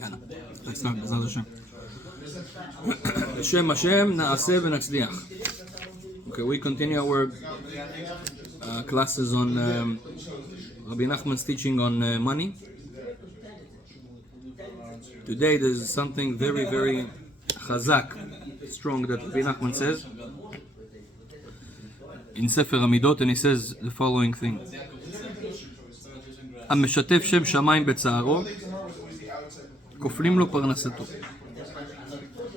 יאללה, נצטרך בעזרת השם. בשם השם נעשה ונצליח. Okay, we continue our classes on Rabbi Nachman's teaching on money. Today there's something very, very chazak, strong that Rabbi Nachman says in Sefer Hamidot, and he says the following thing: המשתף שם שמיים בצערו, כופלים לו פרנסתו.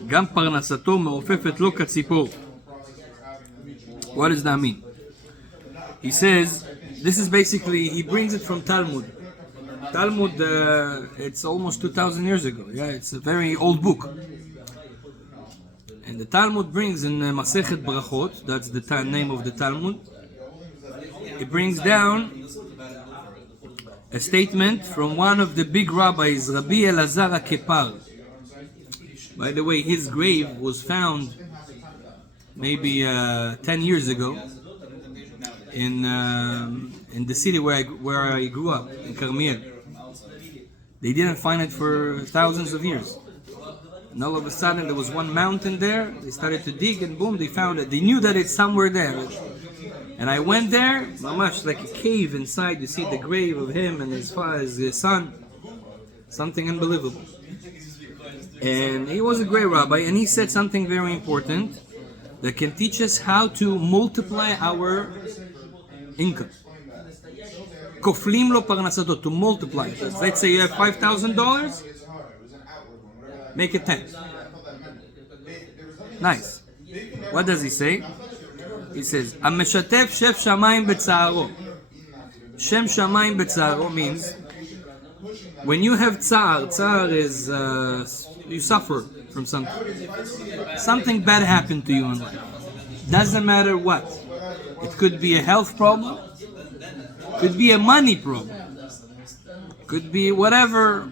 גם פרנסתו מעופפת לו כציפור. What does that mean? He says, this is basically, he brings it from Talmud. Talmud, it's almost 2,000 years ago. Yeah, it's a very old book. And the Talmud brings in Masechet Brachot, that's the name of the Talmud, it brings down a statement from one of the big rabbis, Rabbi Elazar Kepar. By the way, his grave was found maybe 10 years ago in the city where I grew up, in Carmiel. They didn't find it for thousands of years. And all of a sudden there was one mountain there, they started to dig and boom, they found it. They knew that it's somewhere there. And I went there, mamash, like a cave inside, you see the grave of him and his son. Something unbelievable. And he was a great rabbi, and he said something very important that can teach us how to multiply our income. Koflim lo parnasato, to multiply. Let's say you have $5,000, make it 10. Nice. What does he say? He says, המשתף שף שמיים בצערו. Shem shamayim b'tzaro means when you have tsar is you suffer from something. Something bad happened to you in life. Doesn't matter what. It could be a health problem, could be a money problem, could be whatever.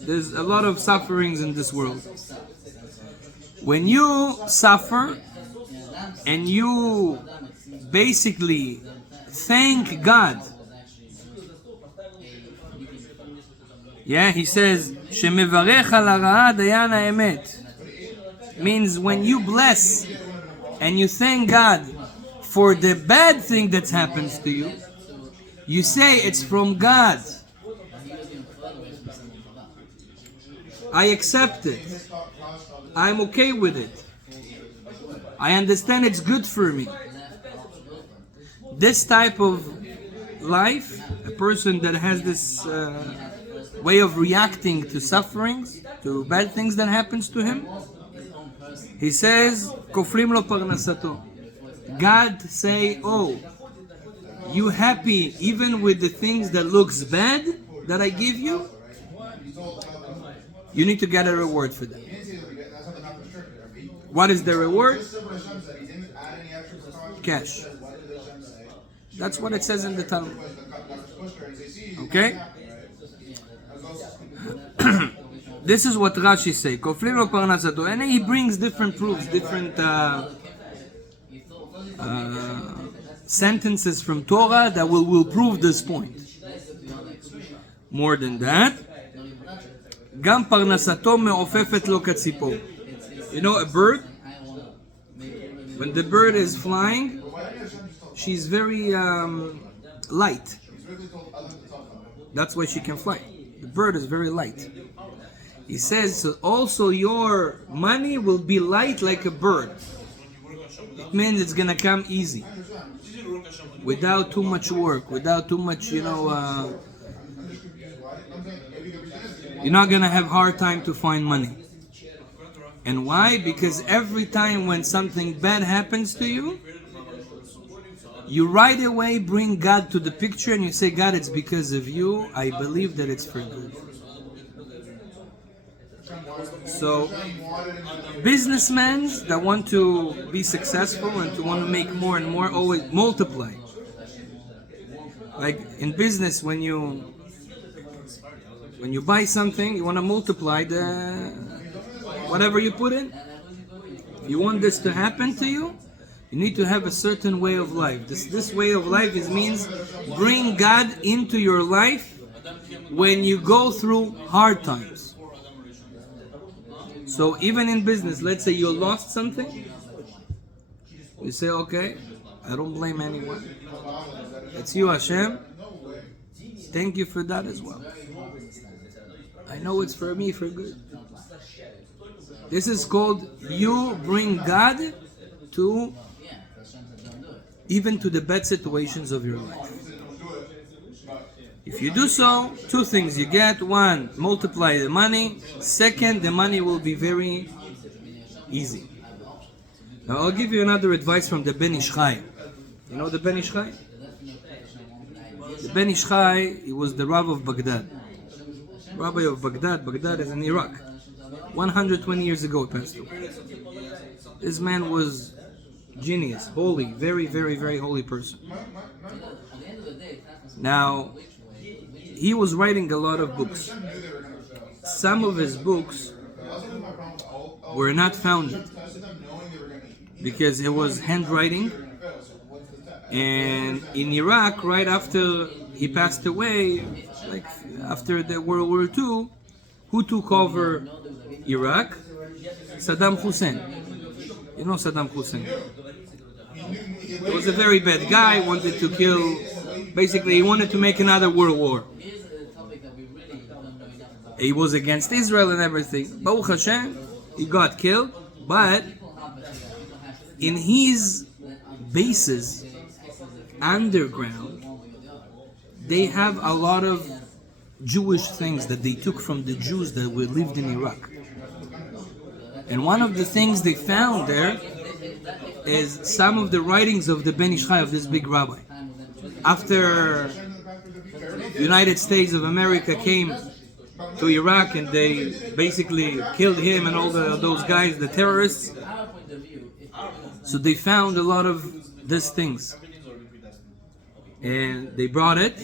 There's a lot of sufferings in this world. When you suffer and you basically thank God, he says, "Shemevarech al hara dayan ha'emet," means when you bless and you thank God for the bad thing that happens to you, you say it's from God. I accept it. I'm okay with it. I understand it's good for me. This type of life, a person that has this way of reacting to sufferings, to bad things that happens to him, he says, "Koflim lo parnasato." God say, "Oh, you happy even with the things that looks bad that I give you? You need to get a reward for that." What is the reward? Cash. That's what it says in the Talmud. Okay? This is what Rashi say. Koflim lo parnasato. And he brings different proofs, different sentences from Torah that will prove this point. More than that, גם פרנסתו מעופפת לו כציפור. You know a bird? When the bird is flying, she's very light. That's why she can fly. The bird is very light. He says, so also your money will be light like a bird. It means it's gonna come easy, without too much work, without too much, you're not gonna have hard time to find money. And why? Because every time when something bad happens to you, you right away bring God to the picture and you say, "God, it's because of you. I believe that it's for good." So, businessmen that want to be successful and to want to make more and more always multiply. Like in business, when you buy something, you want to multiply whatever you put in. If you want this to happen to you, you need to have a certain way of life. This way of life means bring God into your life when you go through hard times. So even in business, let's say you lost something, you say, okay, I don't blame anyone. It's you, Hashem. Thank you for that as well. I know it's for me, for good. This is called, you bring God to even to the bad situations of your life. If you do so, two things you get. One, multiply the money. Second, the money will be very easy. Now I'll give you another advice from the Ben Ish Chai. You know the Ben Ish Chai? The Ben Ish Chai, he was the Rav of Baghdad. Rabbi of Baghdad. Baghdad is in Iraq. 120 years ago he passed away. This man was genius, holy, very, very, very holy person. Now, he was writing a lot of books. Some of his books were not founded because it was handwriting. And in Iraq, right after he passed away, like after the World War II, who took over Iraq? Saddam Hussein. You know Saddam Hussein. He was a very bad guy, wanted to kill, basically he wanted to make another world war. He was against Israel and everything. Baruch Hashem, he got killed, but in his bases, underground, they have a lot of Jewish things that they took from the Jews that were lived in Iraq. And one of the things they found there is some of the writings of the Ben Ish Chai, of this big rabbi. After the United States of America came to Iraq and they basically killed him and all those guys, the terrorists, so they found a lot of these things. And they brought it,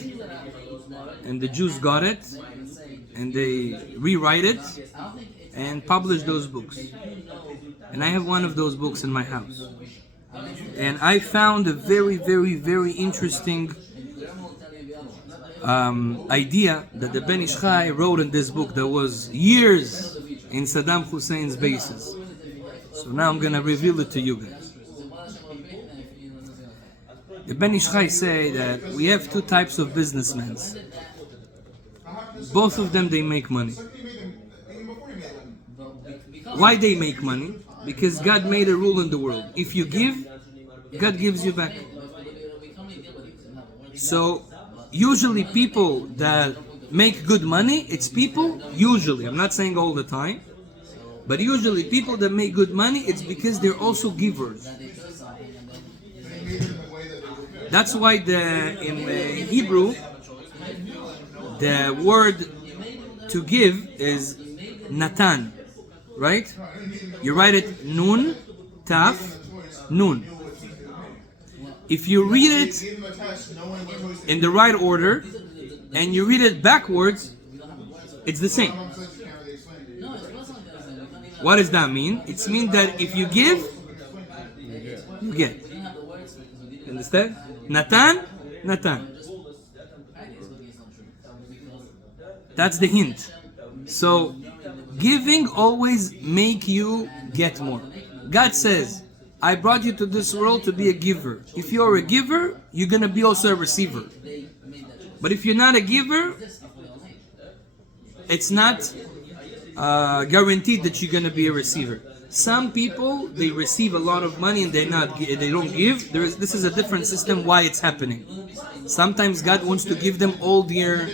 and the Jews got it, and they rewrite it, and published those books. And I have one of those books in my house. And I found a very, very, very interesting idea that the Ben Ish Chai wrote in this book that was years in Saddam Hussein's bases. So now I'm going to reveal it to you guys. The Ben Ish Chai say that we have two types of businessmen. Both of them, they make money. Why they make money? Because God made a rule in the world. If you give, God gives you back. So usually people that make good money, it's people, usually, I'm not saying all the time, but usually people that make good money, it's because they're also givers. That's why in Hebrew, the word to give is Natan, right? You write it Nun, Taf, Nun. If you read it in the right order and you read it backwards, it's the same. What does that mean? It means that if you give, you get. Understand? Natan, Natan. That's the hint. So, giving always make you get more. God says, I brought you to this world to be a giver. If you're a giver, you're going to be also a receiver. But if you're not a giver, it's not guaranteed that you're going to be a receiver. Some people, they receive a lot of money and they don't give. This is a different system why it's happening. Sometimes God wants to give them all their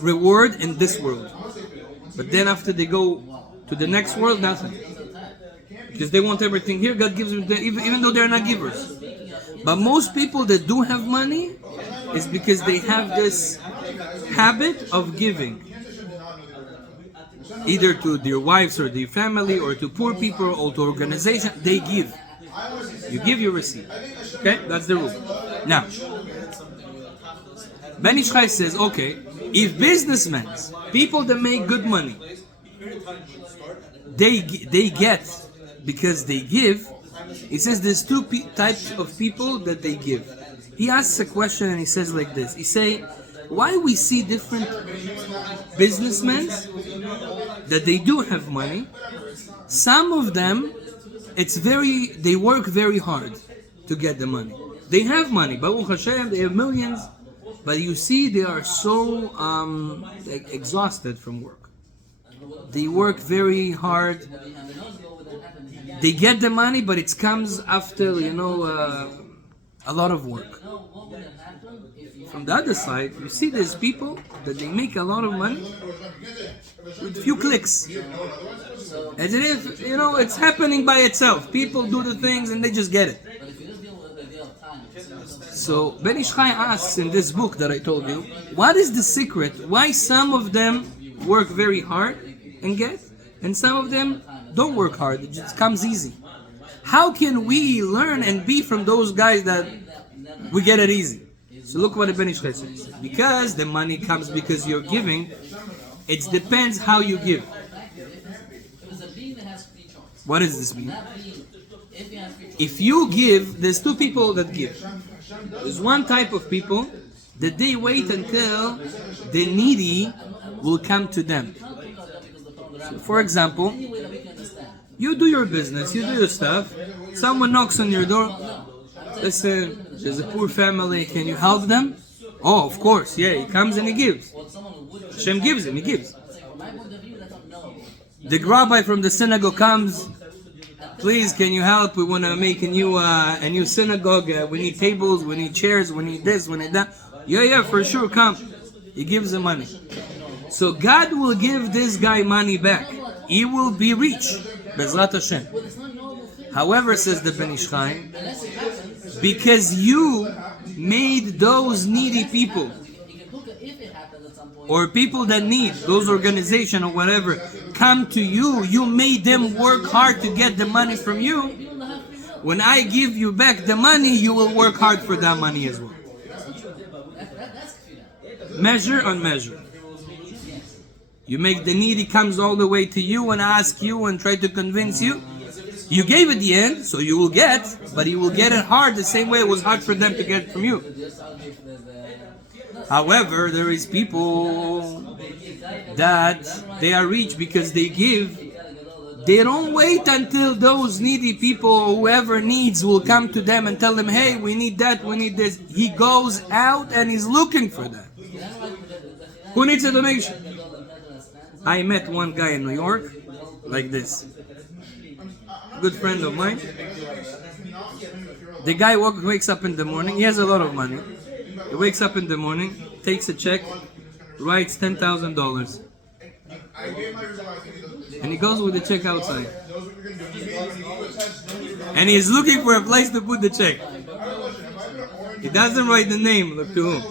reward in this world. But then after they go to the next world, nothing. Because they want everything here, God gives them, even though they're not givers. But most people that do have money is because they have this habit of giving. Either to their wives or their family, or to poor people, or to organization, they give. You give, you receive. Okay, that's the rule. Now, Ben Ish Chai says, okay, if businessmen, people that make good money, they get because they give, he says there's two types of people that they give. He asks a question and he says like this. He say, why we see different businessmen that they do have money. Some of them, they work very hard to get the money. They have money, Baruch Hashem, they have millions, but you see they are so exhausted from work. They work very hard. They get the money, but it comes after, a lot of work. From the other side, you see there's people that they make a lot of money with few clicks. As it is, it's happening by itself. People do the things and they just get it. So Ben Ishchai asks in this book that I told you, what is the secret? Why some of them work very hard and get, and some of them don't work hard, it just comes easy? How can we learn and be from those guys that we get it easy? So look what the Ben Ishchai says. Because the money comes because you're giving, it depends how you give. What does this mean? If you give, there's two people that give. There's one type of people that they wait until the needy will come to them. So for example, you do your business, you do your stuff, someone knocks on your door, listen, there's a poor family, can you help them? Oh, of course, yeah, he comes and he gives. Hashem gives him, he gives. The rabbi from the synagogue comes, please, can you help? We want to make a new synagogue. We need tables, we need chairs, we need this, we need that. Yeah, for sure, come. He gives the money. So God will give this guy money back. He will be rich. Bezrat Hashem. However, says the Ben Ishchai, because you made those needy people, or people that need, those organizations or whatever, come to you, you made them work hard to get the money from you. When I give you back the money, you will work hard for that money as well. Measure on measure. You make the needy comes all the way to you and ask you and try to convince you. You gave at the end, so you will get, but you will get it hard the same way it was hard for them to get from you. However, there is people that they are rich because they give. They don't wait until those needy people, whoever needs, will come to them and tell them, hey, we need that, we need this. He goes out and he's looking for that. Who needs a donation? I met one guy in New York like this. Good friend of mine. The guy wakes up in the morning. He has a lot of money. He wakes up in the morning, takes a check, writes $10,000, and he goes with the check outside. And he's looking for a place to put the check. He doesn't write the name to whom.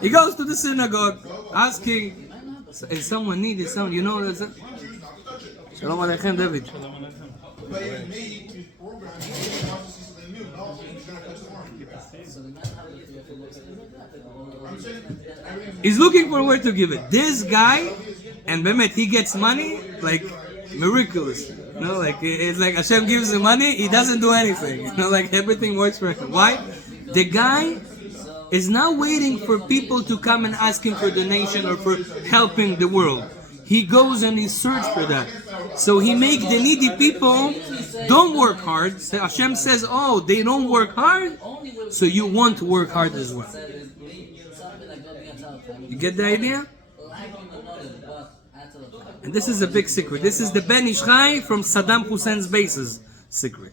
He goes to the synagogue asking, is someone needed? Someone, you know that's it? Shalom Aleichem, David. He's looking for where to give it. This guy, and Bemet, he gets money like miraculous. Like it's like Hashem gives him money, he doesn't do anything. Like everything works for him. Why? The guy is now waiting for people to come and ask him for donation or for helping the world. He goes and he searches for that. So he makes the needy people don't work hard. So Hashem says, oh, they don't work hard, so you want to work hard as well. You get the idea? And this is a big secret. This is the Ben Ishchai from Saddam Hussein's bases secret.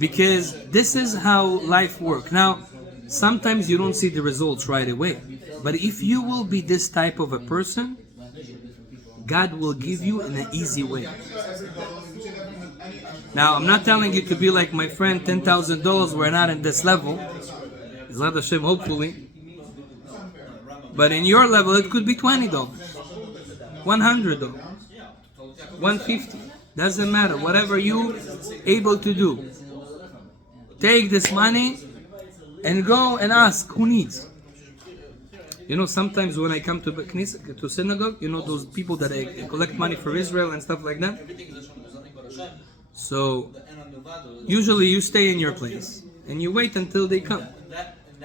Because this is how life works. Now, sometimes you don't see the results right away. But if you will be this type of a person, God will give you in an easy way. Now, I'm not telling you to be like my friend, $10,000. We're not in this level. Zad Hashem, hopefully. But in your level, it could be $20, $100, $150. Doesn't matter. Whatever you able to do. Take this money and go and ask who needs. Sometimes when I come to synagogue, those people that I collect money for Israel and stuff like that. So usually you stay in your place and you wait until they come.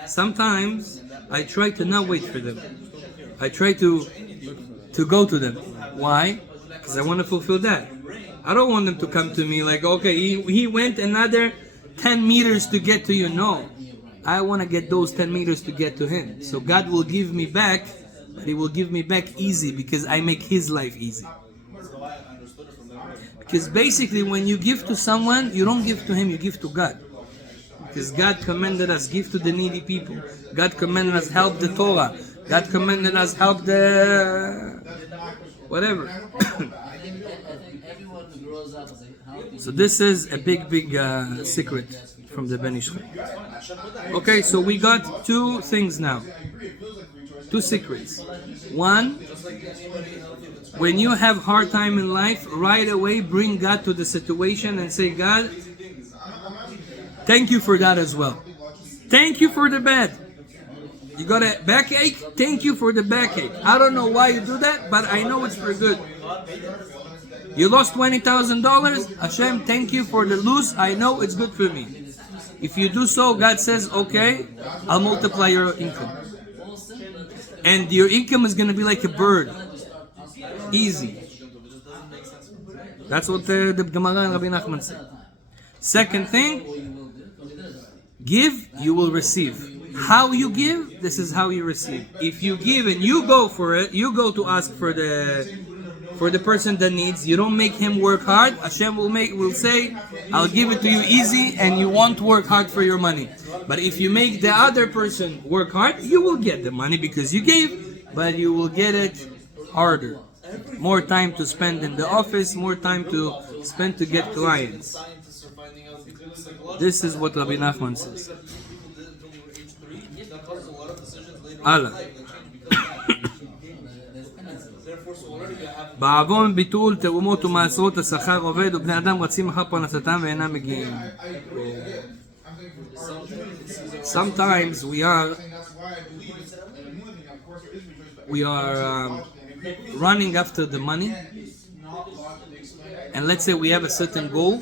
Sometimes I try to not wait for them. I try to go to them. Why? Because I want to fulfill that. I don't want them to come to me like, okay, he went another 10 meters to get to you. No. I want to get those 10 meters to get to him. So God will give me back, but He will give me back easy because I make His life easy. Because basically when you give to someone, you don't give to him, you give to God. Because God commanded us, give to the needy people. God commanded us, help the Torah. God commanded us, help the... whatever. So this is a big secret from the Ben Ish Chai. Okay, so we got two things now. Two secrets. One, when you have hard time in life, right away bring God to the situation and say, God, thank you for that as well. Thank you for the bed. You got a backache? Thank you for the backache. I don't know why you do that, but I know it's for good. You lost $20,000? Hashem, thank you for the loss. I know it's good for me. If you do so, God says, okay, I'll multiply your income. And your income is going to be like a bird. Easy. That's what the Gemara and Rabbi Nachman said. Second thing, give, you will receive. How you give, this is how you receive. If you give and you go for it, you go to ask for the person that needs, you don't make him work hard, Hashem will say, I'll give it to you easy and you won't work hard for your money. But if you make the other person work hard, you will get the money because you gave, but you will get it harder. More time to spend in the office, more time to spend to get clients. This is what Rabbi Nachman says. Allah. בעוון ביטול תרומות ומעשרות השכר עובד ובני אדם רצים אחר פרנסתם ואינם מגיעים. Sometimes we are running after the money, and let's say we have a certain goal,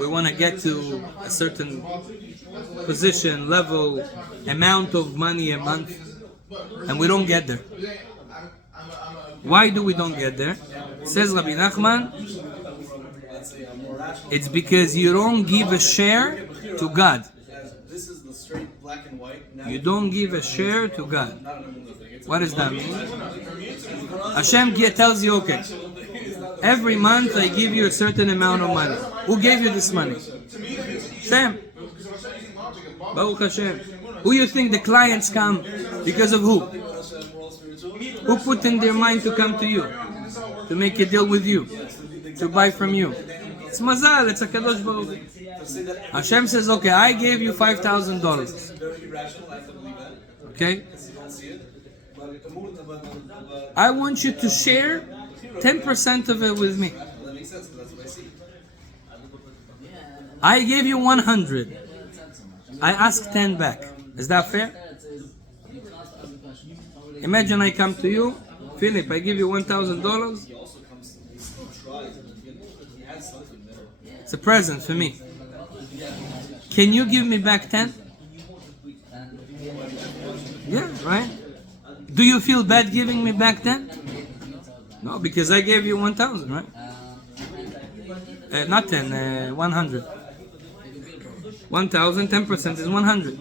we want to get to a certain position, level, amount of money a month, and we don't get there. Why do we don't get there? Says Rabbi Nachman, it's because you don't give a share to God. You don't give a share to God. What does that mean? Hashem tells you, okay, every month I give you a certain amount of money. Who gave you this money? Hashem. Baruch Hashem. Who you think the clients come because of who? Who put in their mind to come to you? To make a deal with you? To buy from you? It's mazal, it's a Kadosh Baruch Hu. Hashem says, okay, I gave you $5,000. Okay? I want you to share 10% of it with me. I gave you 100. I ask 10 back. Is that fair? Imagine I come to you, Philip, I give you $1,000. It's a present for me. Can you give me back 10? Yeah, right? Do you feel bad giving me back 10? No, because I gave you 1,000, right? Not 10, 100. 1,000, 10% is 100.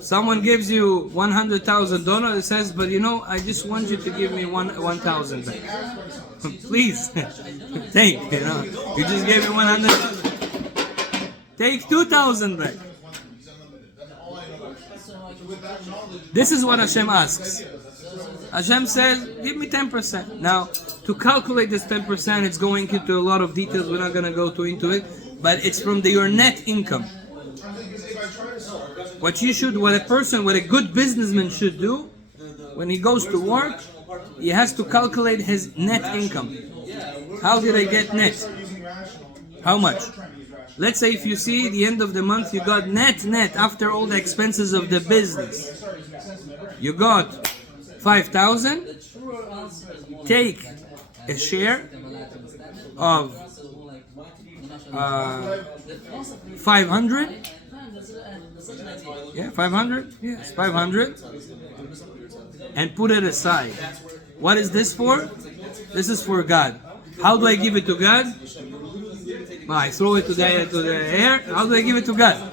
Someone gives you $100,000, it says, but you know, I just want you to give me 1,000 back. Please, take, you know, you just gave me 100,000. Take 2,000 back. This is what Hashem asks. Hashem says, give me 10%. Now, to calculate this 10%, it's going into a lot of details. We're not going to go into it, but it's from your net income. What a good businessman should do, when he goes to work, he has to calculate his net income. How did I get net? How much? Let's say if you see the end of the month, you got net after all the expenses of the business. You got 5,000. Take a share of 500. Yeah, 500. Yes, 500. And put it aside. What is this for? This is for God. How do I give it to God? I throw it to the air. How do I give it to God?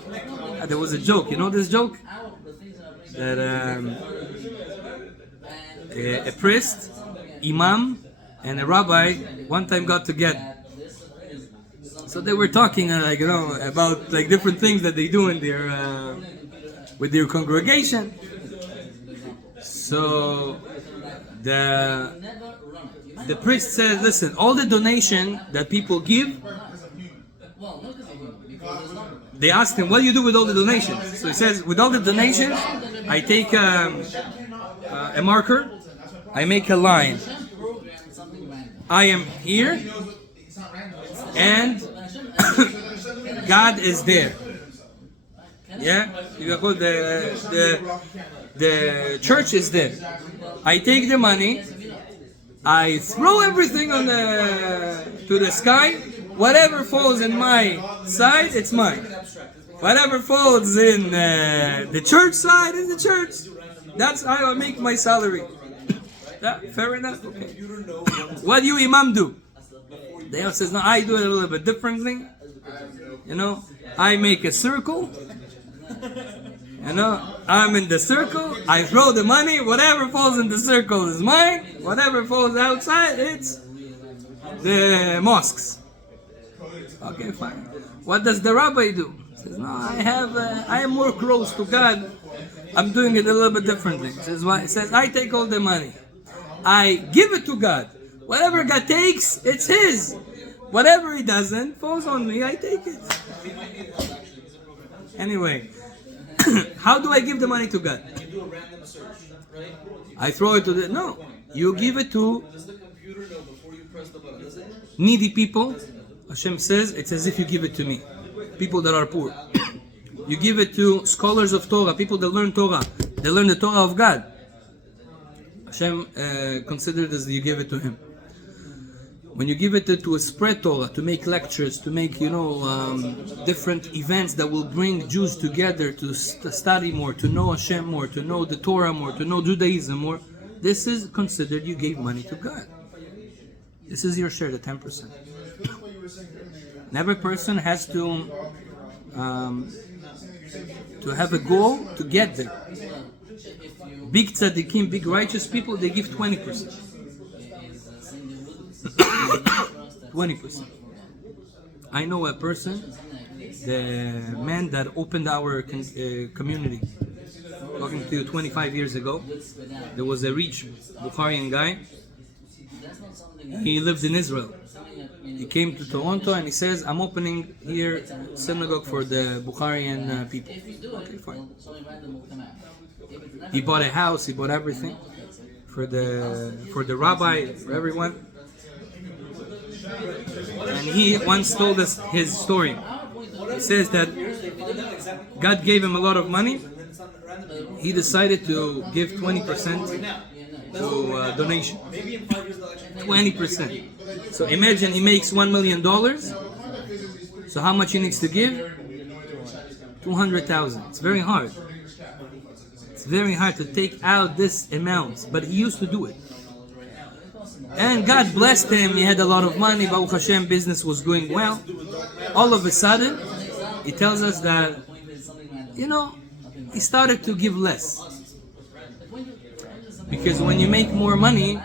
There was a joke. You know this joke? That a priest, imam, and a rabbi one time got together. So they were talking, about different things that they do in their with their congregation. So the priest said, "Listen, all the donation that people give." They asked him, "What do you do with all the donations?" So he says, "With all the donations, I take a marker, I make a line. I am here, and God is there. Yeah, the church is there. I take the money, I throw everything to the sky. Whatever falls in my side, it's mine. Whatever falls in the church side, is the church. That's how I make my salary." Yeah, fair enough. Okay. What do you imam do? The other says, "No, I do it a little bit differently. I make a circle. I'm in the circle. I throw the money. Whatever falls in the circle is mine. Whatever falls outside, it's the mosques." Okay, fine. What does the rabbi do? He says, "No, I am more close to God. I'm doing it a little bit differently." He says, "I take all the money. I give it to God. Whatever God takes, it's His. Whatever He doesn't, falls on me, I take it." Anyway, how do I give the money to God? I throw it to No, you give it to needy people. Hashem says, it's as if you give it to me. People that are poor. You give it to scholars of Torah, people that learn Torah. They learn the Torah of God. Hashem considers as you give it to Him. When you give it to a spread Torah, to make lectures, to make different events that will bring Jews together to study more, to know Hashem more, to know the Torah more, to know Judaism more, this is considered you gave money to God. This is your share, the 10%. And every person has to have a goal to get there. Big tzaddikim, big righteous people, they give 20%. 20%. I know a person, the man that opened our community, talking to you 25 years ago. There was a rich Bukharian guy. He lived in Israel. He came to Toronto and he says, "I'm opening here synagogue for the Bukharian people." Okay, fine. He bought a house, he bought everything for the rabbi, for everyone. And he once told us his story. He says that God gave him a lot of money. He decided to give 20% to donation. 20%. So imagine he makes $1 million. So how much he needs to give? 200,000. It's very hard. It's very hard to take out this amount, but he used to do it. And God blessed him. He had a lot of money. Baruch Hashem, business was going well. All of a sudden, he tells us that, he started to give less. Because when you make more money,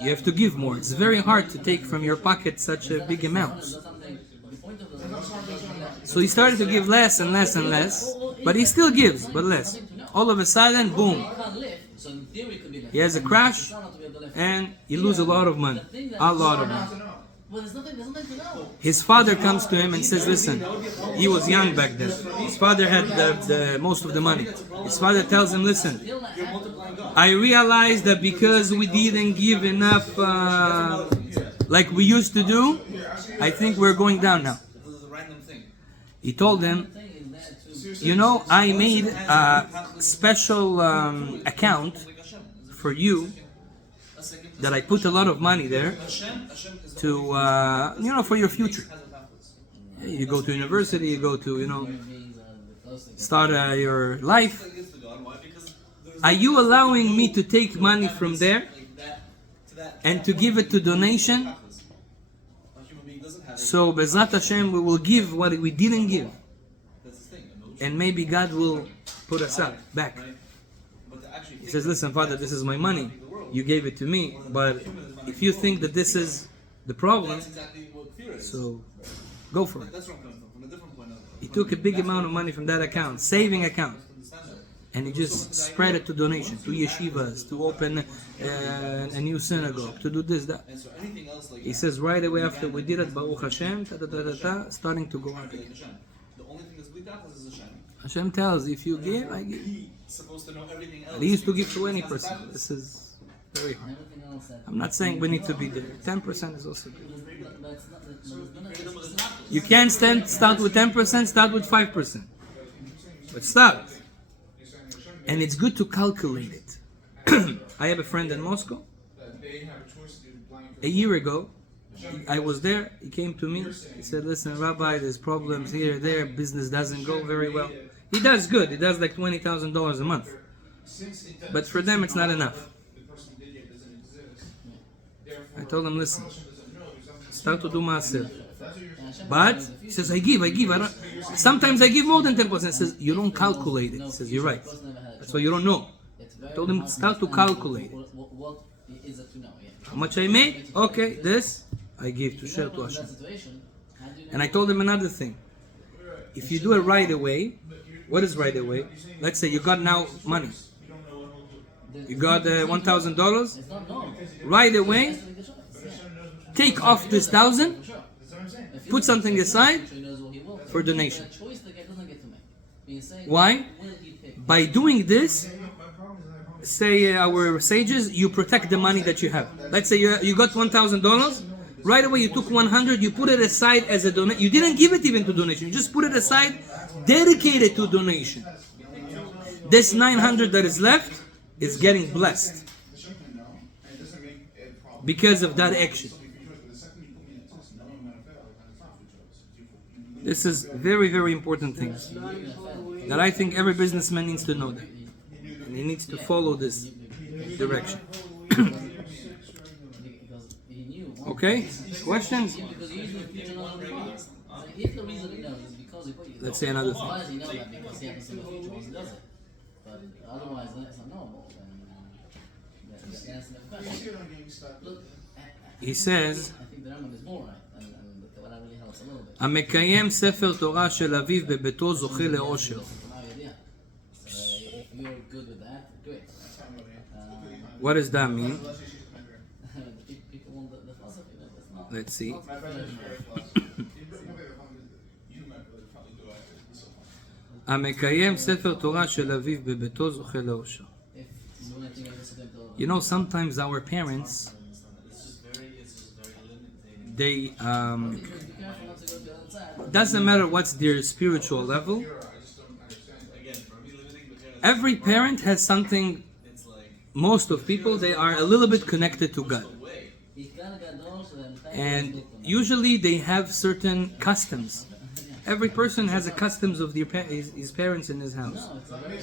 you have to give more. It's very hard to take from your pocket such a big amount. So he started to give less and less and less, but he still gives, but less. All of a sudden, boom, he has a crash and he loses a lot of money. A lot of money. His father comes to him and says, "Listen," he was young back then. His father had the most of the money. His father tells him, "Listen, I realized that because we didn't give enough like we used to do, I think we're going down now." He told him, "I made a special account for you that I put a lot of money there to, for your future. You go to university, you go to, start your life. Are you allowing me to take money from there and to give it to donation? So Bezrat Hashem, we will give what we didn't give. And maybe God will put us up, back. He says, listen, Father, this is my money. You gave it to me. But if you think that this is the problem, so go for it. He took a big amount of money from that account, saving account. And he just spread it to donation, to yeshivas, to open a new synagogue, to do this, that. He says right away after we did it, Baruch Hashem, starting to go out again. Hashem tells, if you give, I give. And he used to give 20%. This is very hard. I'm not saying we need to be there. 10% is also good. You can't start with 10%, start with 5%. But start. And it's good to calculate it. I have a friend in Moscow. A year ago, I was there. He came to me. He said, listen, Rabbi, there's problems here, there. Business doesn't go very well. He does good. He does like $20,000 a month. But for them, it's not enough. I told him, listen, start to do maaser. But he says, I give. Sometimes I give more than 10%. He says, you don't calculate it. He says, you're right. That's why you don't know. I told him, start to calculate it. How much I made? Okay, this I give to share to Hashem. And I told him another thing. If you do it right away, what is right away? Let's say you got now money. You got $1,000. Right away, take off this 1,000, put something aside for donation. Why? By doing this, say our sages, you protect the money that you have. Let's say you got $1,000. Right away you took 100, you put it aside as a donation. You didn't give it even to donation. You just put it aside, dedicated to donation. This 900 that is left is getting blessed because of that action. This is very, very important things that I think every businessman needs to know that. And he needs to follow this direction. Okay? Questions? Let's say another thing. He says, המקיים ספר תורה של אביו בביתו זוכה לאושר. What does that mean? Let's see. המקיים ספר תורה של אביו בביתו זוכה לאושר. You know, sometimes our parents, they doesn't matter what's their spiritual level. Every parent has something. Most of people, they are a little bit connected to God, and usually they have certain customs. Every person has a customs of his parents in his house.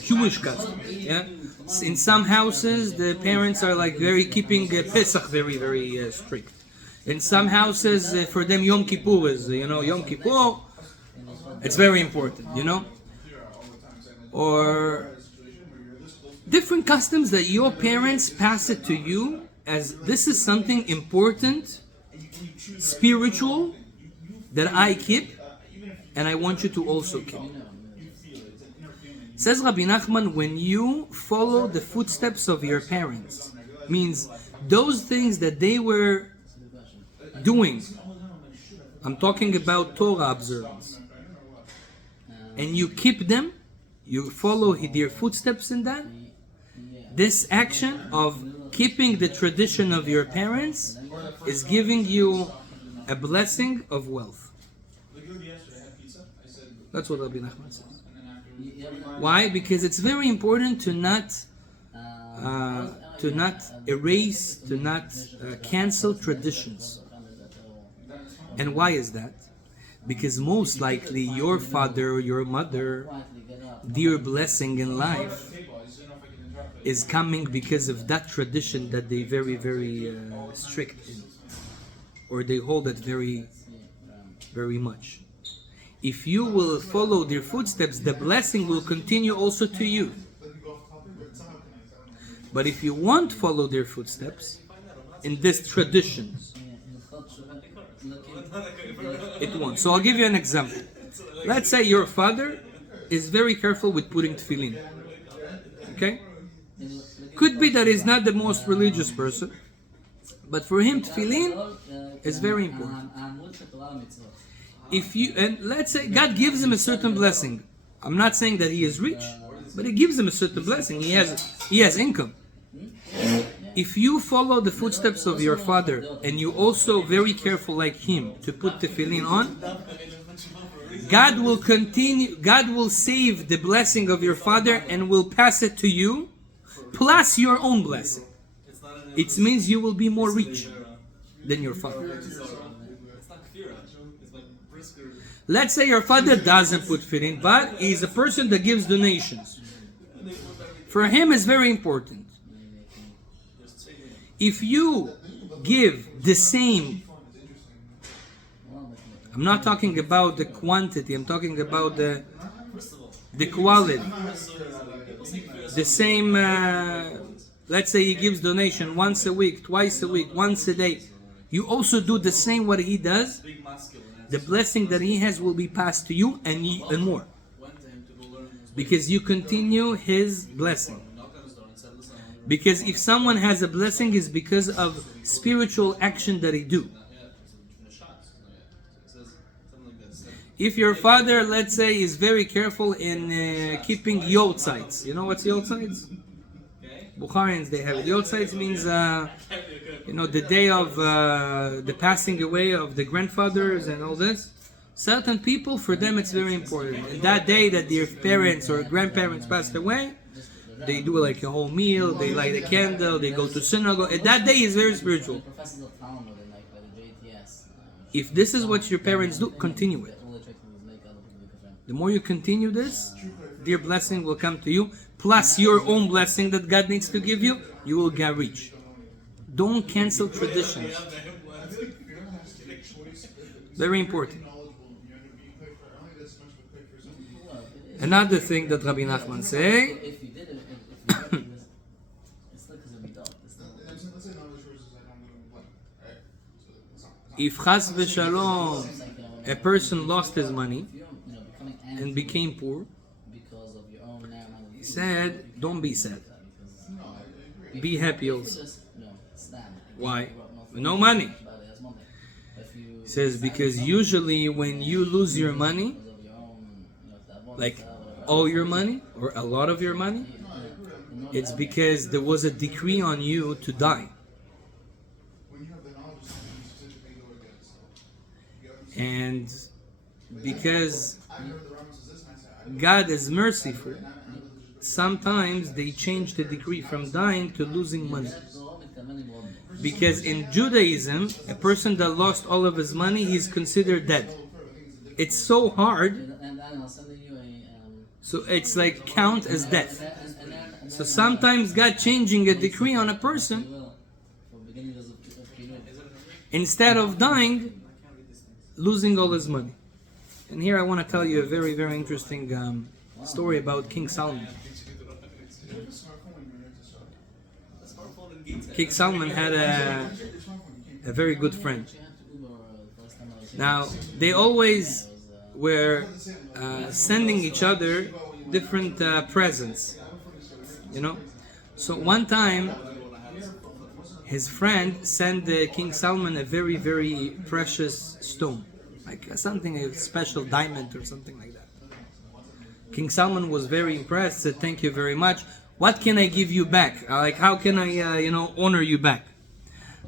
Jewish customs. Yeah. In some houses, the parents are like very keeping Pesach very, very strict. In some houses, for them, Yom Kippur is, Yom Kippur, it's very important, Or different customs that your parents pass it to you as this is something important, spiritual, that I keep, and I want you to also keep. Says Rabbi Nachman, when you follow the footsteps of your parents, means those things that they were doing, I'm talking about Torah observance, and you keep them, you follow their footsteps in that, this action of keeping the tradition of your parents is giving you a blessing of wealth. That's what Rabbi Nachman says. Why? Because it's very important to not erase, to not cancel traditions. And why is that? Because most likely your father or your mother, their blessing in life is coming because of that tradition that they very, very strict in, or they hold it very, very much. If you will follow their footsteps, the blessing will continue also to you. But if you won't follow their footsteps in this tradition, it won't. So I'll give you an example. Let's say your father is very careful with putting tefillin. Okay? Could be that he's not the most religious person, but for him tefillin is very important. And let's say God gives him a certain blessing. I'm not saying that he is rich, but he gives him a certain blessing. He has income. If you follow the footsteps of your father and you also very careful like him to put tefillin on, God will save the blessing of your father and will pass it to you, plus your own blessing. It means you will be more rich than your father. Let's say your father doesn't put tefillin, but he's a person that gives donations. For him, it's very important. If you give the same, I'm not talking about the quantity, I'm talking about the quality. The same, let's say he gives donation once a week, twice a week, once a day. You also do the same what he does. The blessing that he has will be passed to you and more. Because you continue his blessing. Because if someone has a blessing, it's because of spiritual action that he do. If your father, let's say, is very careful in keeping yortzites. You know what's yortzites? Bukharians, they have it. Yortzites means, the day of the passing away of the grandfathers and all this. Certain people, for them, it's very important. And that day that their parents or grandparents passed away, they do like a whole meal, they light a candle, they go to synagogue. And that day is very spiritual. If this is what your parents do, continue it. The more you continue this, their blessing will come to you, plus your own blessing that God needs to give you, you will get rich. Don't cancel traditions. Very important. Another thing that Rabbi Nachman say, if chas v'shalom a person lost his money and became poor, he said, don't be sad. Be happy also. Why? No money. He says, because usually when you lose your money, like all your money or a lot of your money, it's because there was a decree on you to die. And because God is merciful, sometimes they change the decree from dying to losing money. Because in Judaism, a person that lost all of his money, he's considered dead. It's so hard, so it's like count as death. So sometimes God changing a decree on a person, instead of dying, losing all his money. And here I want to tell you a very, very interesting story about King Solomon. King Solomon had a very good friend. Now, they always were sending each other different presents, So one time, his friend sent King Solomon a very, very precious stone, like something, a special diamond or something like that. King Solomon was very impressed, said, "Thank you very much. What can I give you back? Like, how can I, honor you back?"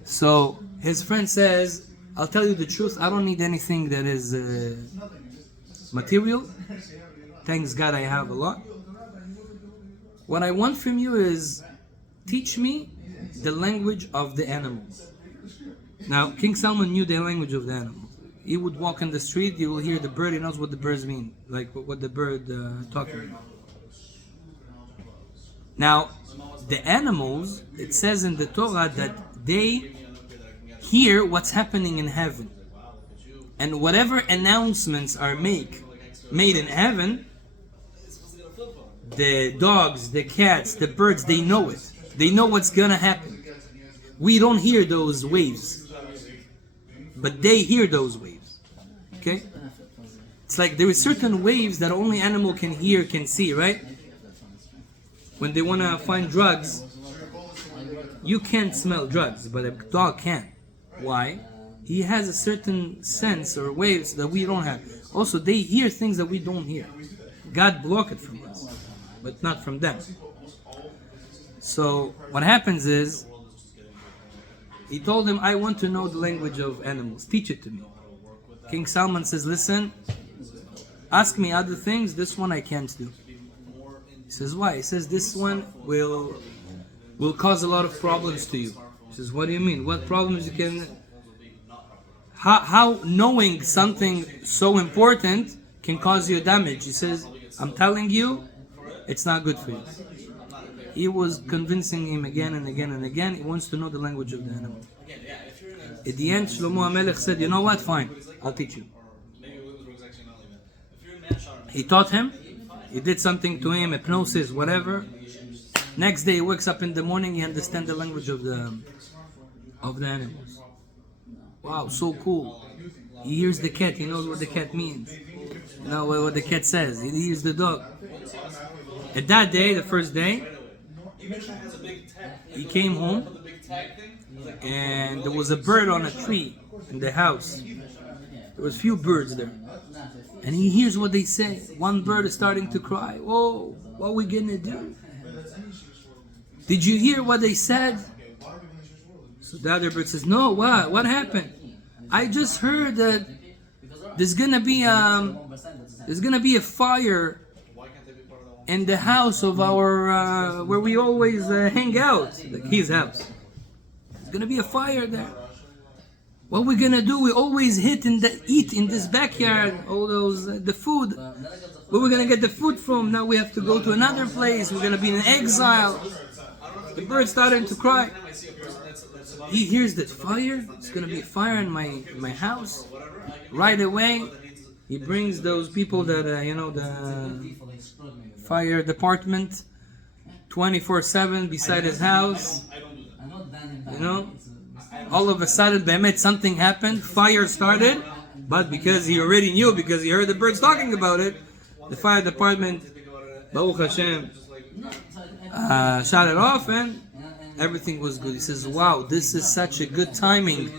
So his friend says, "I'll tell you the truth. I don't need anything that is material. Thanks God I have a lot. What I want from you is teach me the language of the animals." Now, King Solomon knew the language of the animals. He would walk in the street, he will hear the bird, he knows what the birds mean, like what the bird talking about. Now, the animals, it says in the Torah that they hear what's happening in heaven. And whatever announcements are made in heaven, the dogs, the cats, the birds, they know it. They know what's gonna happen. We don't hear those waves, but they hear those waves. Okay? It's like there are certain waves that only animal can hear, can see, right? When they want to find drugs, you can't smell drugs, but a dog can. Why? He has a certain sense or waves that we don't have. Also, they hear things that we don't hear. God blocked it from us, but not from them. So what happens is, he told him, I want to know the language of animals. Teach it to me. King Salman says, listen, ask me other things, this one I can't do. He says, why? He says, this one will cause a lot of problems to you. He says, what do you mean? What problems you can... How knowing something so important can cause you damage? He says, I'm telling you, it's not good for you. He was convincing him again and again and again. He wants to know the language of the animal. At the end, Shlomo HaMelech said, you know what? Fine, I'll teach you. He taught him. He did something to him, hypnosis, whatever. Next day, he wakes up in the morning, he understands the language of the animals. Wow, so cool. He hears the cat, he knows what the cat means. You know what the cat says. He hears the dog. At that day, the first day, he came home and there was a bird on a tree in the house. There was few birds there. And he hears what they say. One bird is starting to cry. Whoa, what are we gonna do? Did you hear what they said? So the other bird says, no, what? What happened? I just heard that there's gonna be a fire in the house of our where we always hang out, like his house. There's gonna be a fire there. What we're gonna do? We always eat in this backyard all those the food. Where we're gonna get the food from? Now we have to go to another place. We're gonna be in exile. The bird started to cry. He hears that fire. It's gonna be a fire in my house. Right away, he brings those people that the fire department, 24/7 beside his house. All of a sudden, Be'emet, something happened. Fire started, but because he already knew, because he heard the birds talking about it, the fire department, Baruch Hashem, shut it off, and everything was good. He says, "Wow, this is such a good timing